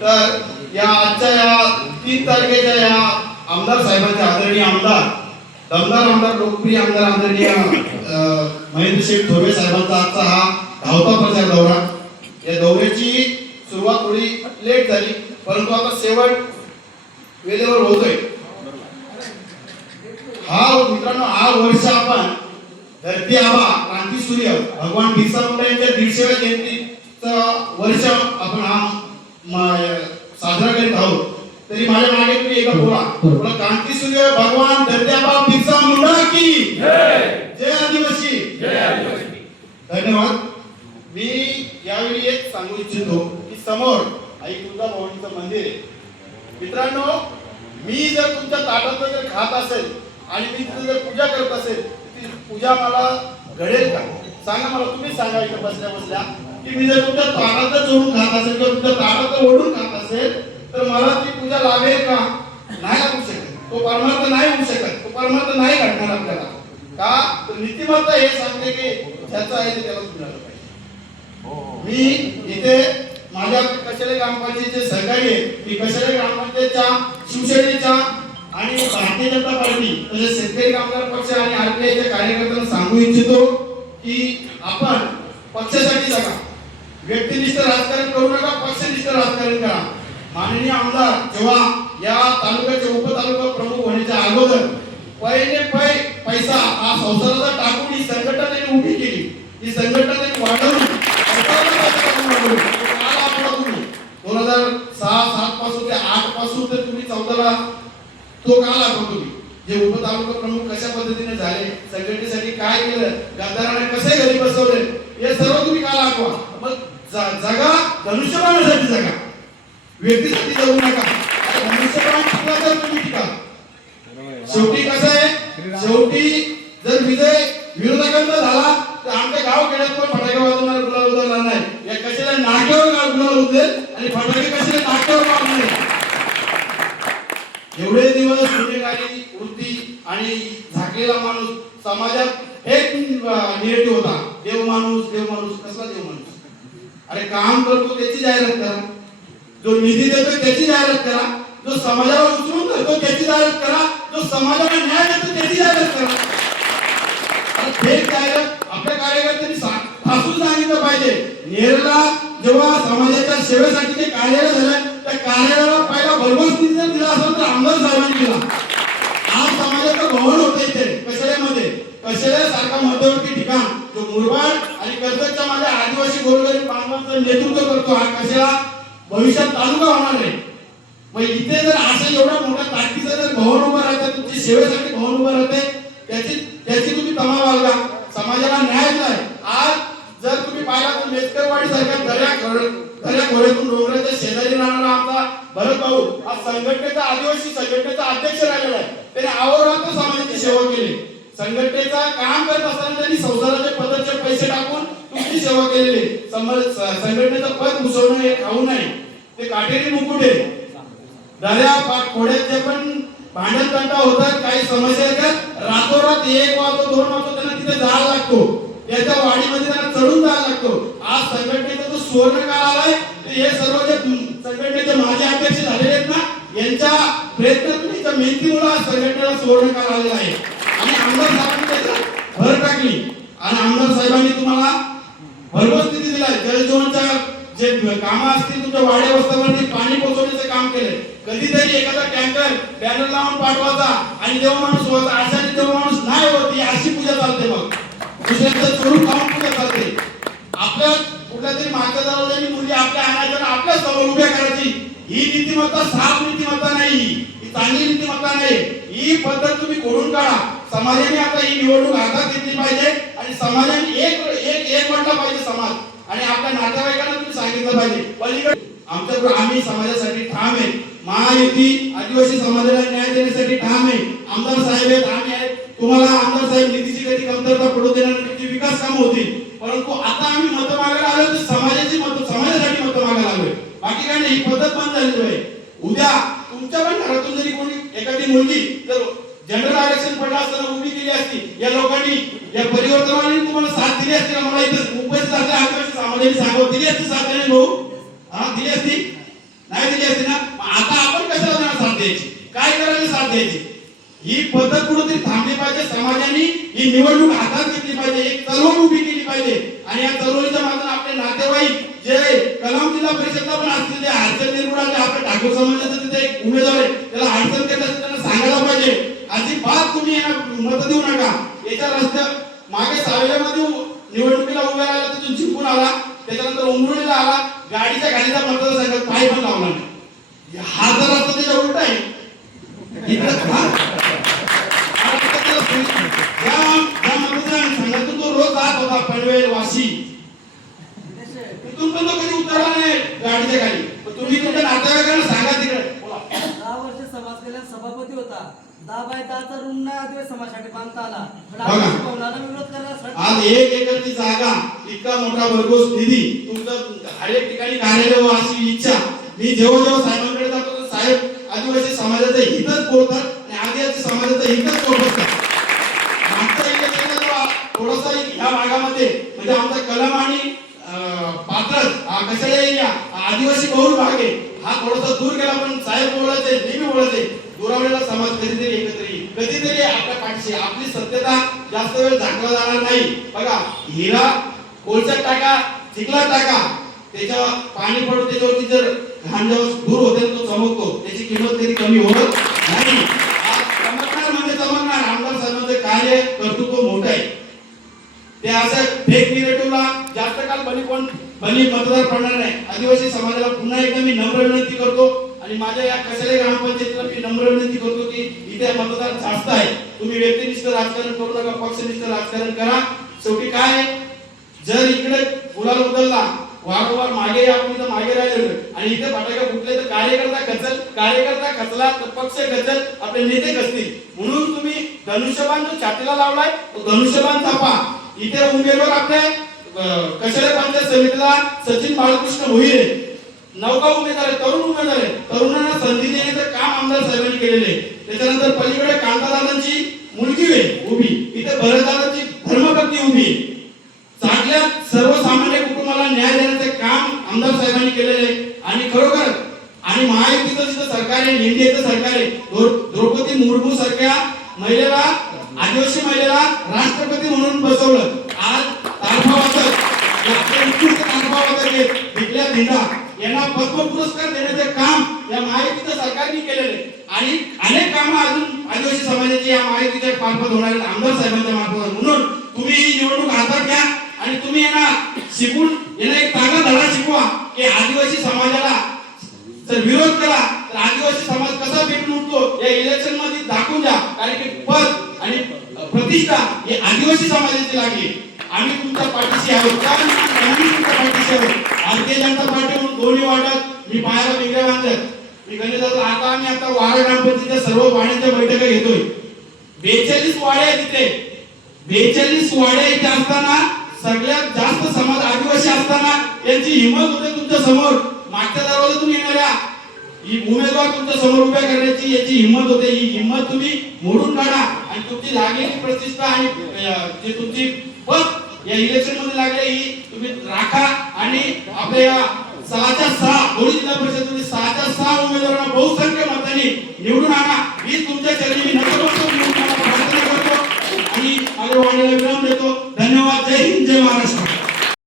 तर या आजच्या या 3 तारखेच्या या आमदार साहेबांचे आदरणीय आमदार दमदार आमदार लोकप्रिय आमदार आदरणीय महेंद्र शेठ थोरवे साहेबांचा आजचा हा धावता प्रचार दौरा. या दौऱ्याची सुरुवात थोडी लेट झाली परंतु आता शेवट वेळेवर होतोय. मित्रांनो हा वर्ष आपण धरती आबा क्रांती सूर्य भगवान बिरसा मुंडा यांच्या 150व्या जयंतीचा वर्ष आपण हा साजरा करीत आहोत. तरी माझ्या मागे तुम्ही एका बोला क्रांती सूर्य भगवान धरती आबा बिरसा मुंडा की जय. जय आदिवासी. जय आदिवासी. धन्यवाद. मी यावेळी एक सांगू इच्छितो की समोर आई तुळजाभवानीचं मंदिर आहे. मित्रांनो मी जर तुमच्या ताटात जर खात असेल आणि मी तिथे जर पूजा करत असेल ती पूजा मला घडेल का? सांगा मला, तुम्ही सांगा इथे बसल्या बसल्या की मी जर तुमच्या ताटात जोडून खात असेल किंवा तुमच्या ताटात ओढून खात असेल तर मला ती पूजा लागेल का? नाही लागू शकत. तो परमार्थ नाही होऊ शकत. तो परमार्थ नाही घडणार आपल्याला. का तर नीतिमत्ता हे सांगते की ज्याचं आहे ते त्यालाच मिळालं पाहिजे. मी इथे माझ्या कशाले ग्रामपंचायतीचे सहकारी आहे की कशाले ग्रामपंचायतच्या शिवसेनेच्या आणि भारतीय जनता पार्टी तसेच शेतकरी कामगार पक्ष आणि आरपीआयच्या कार्यकर्त्यांना सांगू इच्छितो की आपण पक्षासाठी जगा. व्यक्तिनिष्ठ राजकारण करू नका, पक्षनिष्ठ राजकारण करा. माननीय आमदार जेव्हा या तालुक्याचे उपतालुका प्रमुख होण्याच्या अगोदर पैसा हा संसाराचा टाकून ही संघटना त्यांनी उभी केली. ही संघटना त्यांनी वाढवली. 2006-7 पासून ते 8 पासून ते तुम्ही 14ला तो काळ आठवतो तुम्ही जे उपतालुका प्रमुख कशा पद्धतीने झाले, संघटनेसाठी काय केलं, गद्दाराने कसे घरी बसवले, हे सर्व तुम्ही काल आठवा. मग जगा धनुष्यबाणासाठी जगा, व्यक्तीसाठी जगू नका. धनुष्यबाण टिकला तर तुम्ही टिका. शेवटी कसं आहे, शेवटी जर विजय विरोधकांचा झाला तर आमच्या गाव खेड्यात पण फटाके वाजवणार गुलाल उधळणार नाही. या कशाला नाक्यावर गुलाल उधळेल आणि फटाके कशाला नाक्यावर मारणार. एवढे दिवस गुन्हेगारी वृत्ती आणि झाकलेला माणूस समाजात एक निगेटिव्ह होता. देव माणूस कसला देव माणूस. अरे काम करतो त्याची जाहिरात करा, जो निधी देतो त्याची जाहिरात करा, जो समाजाला उचलून धरतो त्याची जाहिरात करा, जो समाजाला न्याय देतो त्याची जाहिरात करा. फेक जाहिरात आपल्या कार्यकर्त्यांनी ठासून सांगितलं पाहिजे. नेरला जेव्हा समाजाच्या सेवेसाठी ते कार्यालय झालं त्या कार्यालयाला पहिला भरघोस निधी दिला असेल तर आमदार साहेबांनी दिला. आज समाजाचं भवन होतं इथे कशेल्यामध्ये. कशेल्यासारखा मध्यवर्ती ठिकाण जो मुरबाड आणि कर्जतच्या माझ्या आदिवासी गोरगरीब बांधवांचं नेतृत्व करतो हा कशेला भविष्यात तालुका होणार आहे. मग इथे जर असं एवढ्या मोठ्या ताकदीचं जर भवन उभं राहतं, तुमची सेवेसाठी भवन उभं राहते, त्याची तुम्ही तमा बाळगा. समाजाला न्याय दिलाय. आज जर तुम्ही पाहिला तर मेस्करवाडी सारख्या दऱ्या खोऱ्यातून डोंगराच्या शेजारी राहणारा आमचा भरत भाऊ हा संघटनेचा आदिवासी संघटनेचा अध्यक्ष राहिलेला आहे. त्याने आवर्जून समाजाची सेवा केली. संघटनेचा काम करत असताना त्यांनी संसाराचे पदाचे पैसे टाकून तुमची सेवा केलेली. संघटनेचं पद घुसवणं हे खाऊ नये, ते काटेरी मुकुट आहे. दऱ्या खोड्यात जे पण भांडण तंटा होतात, काही समस्या येतात, रातोरात 1 वाजता 2 वाजता त्यांना तिथे जायला लागतो. त्याच्या वाडीमध्ये त्यांना चढून जायला लागतो. आज संघटनेचा जो सुवर्णकाळ आलाय हे सर्व जे संघटनेचे माजी अध्यक्ष झालेले आहेत ना यांच्या प्रयत्नातून मेहनतीमुळे आज संघटनेला सुवर्णकाळ आलेला आहे. आणि आमदार साहेबांनी त्याच्यात भर टाकली आणि आमदार साहेबांनी तुम्हाला भरघोस निधी दिलाय. जलजीवनच्या जे कामं असतील तुमच्या वाड्या वस्त्यांवरती पाणी पोहोचवण्याचं काम केलंय. कधीतरी एखादा टँकर बॅनर लावून पाठवायचा आणि देव माणूस व्हायचा. अशाने देव माणूस नाही होत. ही अशी पूजा चालते. मग दुसऱ्याचं चोरून खाऊन पूजा चालते. आपल्या कुठल्या तरी मागच्या दरवाजाची मुली आपल्या आणायच्या आपल्या समोर उभ्या करायची. ही नीतिमत्ता साफ नीतिमत्ता नाही, ही चांगली नीतिमत्ता नाही. ही पद्धत तुम्ही खोडून काढा. समाजाने आता ही निवडणूक हातात घेतली पाहिजे आणि समाजाने एक म्हटला पाहिजे समाज. आणि आपल्या नातेवाईकांना तुम्ही सांगितलं पाहिजे पलीकडे आमच्याकडे आम्ही समाजासाठी ठाम आहे. महायुती आदिवासी समाजाला न्याय देण्यासाठी ठाम आहे. आमदार साहेब आहेत, आम्ही आहेत. तुम्हाला आमदार साहेब निधीची कधी कमतरता पडू देणार नाही. विकास कामं होतील. परंतु आता आम्ही मतं मागायला आलो तर समाजासाठी मतं मागायला आलोय. बाकी काय नाही. ही पद्धत बंद झालेली आहे. उद्या तुमच्या पण घरातून जरी कोणी एखादी मुलगी जर जनरल आरक्षण पडला असताना उभी केली असती, या लोकांनी या परिवर्तनाने तुम्हाला साथ दिली असती. मला इथे उपस्थित असलेल्या आदिवासी समाजाने सांगावं दिली असती साथ. भाऊ हा दिली असती. नाही दिली असती ना, आता आपण कशाला त्यांना साथ द्यायची, काय करायला साथ द्यायची? ही पद्धत कुठेतरी थांबली पाहिजे. समाजाने ही निवडणूक हातात घेतली पाहिजे, एक चळवळ उभी केली पाहिजे. आणि या चळवळीच्या माध्यमातून आपले नातेवाईक जे कलाम जिल्हा परिषदला पण असतील, जे अडचण निर्मूलन आपल्या ठाकूर समाजाचा तिथे एक उमेदवार आहे, त्याला अडचण केलं असं त्यांना सांगायला पाहिजे. अजिबात तुम्ही यांना मत देऊ नका. याच्या रस्त्या मागे सावेल्यामध्ये निवडणुकीला उभा राहिला, तिथून जिंकून आला, त्याच्यानंतर उमरोलीला आला, गाडीच्या खालीचा मतदारसंघात पाय पण लावला नाही. हा जर रस्ता त्याच्या उलट आहे. मतदारसंघातून तो रोज जात होता, पनवेल वाशी, तिथून पण तो कधी उतरला नाही गाडीच्या खाली. तुम्ही तुमच्या नातेवाईकांना सांगा तिकडे. 10 वर्ष समाज कल्याण सभापती होता. 10/10चा रूम नाही आदिवासी समाजासाठी बांधता आला, पण बघा. आदिवासी भवनाला विरोध करण्यासाठी आज 1 एकरची जागा, इतका मोठा भरघोस निधी, तुमचं हर एक ठिकाणी कार्यालय व्हावं अशी इच्छा. मी जेव्हा जेव्हा साहेबांकडे जातो तर साहेब आदिवासी समाजाचं हितच बोलतात आणि आदिवासी समाजाचं हितच बोलतात. मागच्या इलेक्शनला थोडासा ह्या भागामध्ये म्हणजे आमचा कलम आणि पात्रच कशाला एरिया आदिवासी बहुल भाग आहे, हा थोडासा दूर गेला. पण साहेब बोलायचे, नेहमी बोलायचे, दुरावलेला समाज कधीतरी एकत्र येईल, कधीतरी आपल्या पाठीशी. आपली सत्यता जास्त वेळ झाकला जाणार नाही. बघा, हिरा कोळशात टाका, चिखलात टाका, त्याच्यावर पाणी पडून त्याच्यावरती जर घाण जेव्हा दूर होते तो चमकतो, त्याची किंमत कधी कमी होत नाही. चमकणार म्हणजे चमकणार. आमदार साहेबांचे कार्य कर्तृत्व मोठं आहे. ते असं फेक निगेटिव्हला जास्त काल बली मतदार पडणार नाही. आदिवासी समाजाला पुन्हा एकदा मी नम्र विनंती करतो आणि माझ्या या कशाला ग्रामपंचायतीला मी नम्र विनंती करतो की इथे मतदार जास्त आहे. तुम्ही व्यक्तिनिष्ठ राजकारण करू नका, पक्षनिष्ठ राजकारण करा. शेवटी काय, जर इकडे गुलाल उधळला, वारंवार मागे आपण इथं मागे राहिलेलो आणि इथे फटाके फुटले तर कार्यकर्ता खचला तर पक्ष खचल, आपले नेते खचतील. म्हणून तुम्ही धनुष्यबाण जो छातीला लावलाय तो धनुष्यबाण छापा. इथे उमेदवार आपले कशाला पंचायत समितीला सचिन बाळकृष्ण भोईरे, नौका उमेदवार आहे, तरुण उमेदवार आहे. तरुणांना संधी देण्याचं काम आमदार साहेबांनी केलेले आहे. त्याच्यानंतर पलीकडे कांतादादांची मुलगी आहे उभी, इथे भरतदादांची धर्मपत्नी उभी आहे. चांगल्या सर्वसामान्य कुटुंबाला न्याय देण्याचे काम आमदार साहेबांनी केलेले आहे. आणि खरोखर आणि महायुतीचं जिथं सरकार आहे, एनडीएचं सरकार आहे, द्रौपदी मुर्मू सारख्या महिलेला, आदिवासी महिलेला राष्ट्रपती म्हणून बसवलं. आज भिकल्या धिंडा यांना पद्म पुरस्कार देण्याचे काम या महायुतीच्या सरकारने केलेले आणि अनेक कामं अजून आदिवासी समाजाची या महायुतीच्या मार्फत होणार आहेत, आमदार साहेबांच्या मार्फत. म्हणून तुम्ही ही निवडणूक हातात घ्या आणि तुम्ही यांना शिकून यांना एक चांगला धडा शिकवा की आदिवासी समाजाला जर विरोध केला तर आदिवासी समाज कसा पेटून उठतो या इलेक्शन मध्ये दाखवून द्या. कारण की पद आणि प्रतिष्ठा ही आदिवासी समाजाची लागली. आम्ही तुमच्या पाठीशी आहोत, आम्ही तुमच्या पाठीशी आहोत. भारतीय जनता पार्टी म्हणून दोन्ही वार्डात मी पायाला बिंगऱ्या बांधल्यात. मी गणेशाचा आता वाडा ग्रामपंचायतीच्या सर्व वाड्यांच्या बैठका घेतोय. 42 वाडे आहेत तिथे. 42 वाडे इथे असताना सगळ्यात जास्त समाज आदिवासी असताना यांची हिंमत होते तुमच्या समोर मागच्या दरवाजातून येणाऱ्या उमेदवार तुमच्या समोर उभ्या करण्याची याची हिंमत होते. ही हिंमत तुम्ही मोडून काढा आणि तुमची लागलेली प्रतिष्ठा आणि जे तुमची पद या इलेक्शन मध्ये लागले ही तुम्ही राखा आणि आपल्या या 6च्या 6 जिल्हा परिषदेमध्ये 6च्या 6 उमेदवारांना बहुसंख्य मतांनी निवडून आणा. ही तुमच्या चरणी मी नतमस्तक निवडून प्रार्थना करतो आणि माझ्या वाणीला विराम देतो. धन्यवाद. जय हिंद, जय महाराष्ट्र.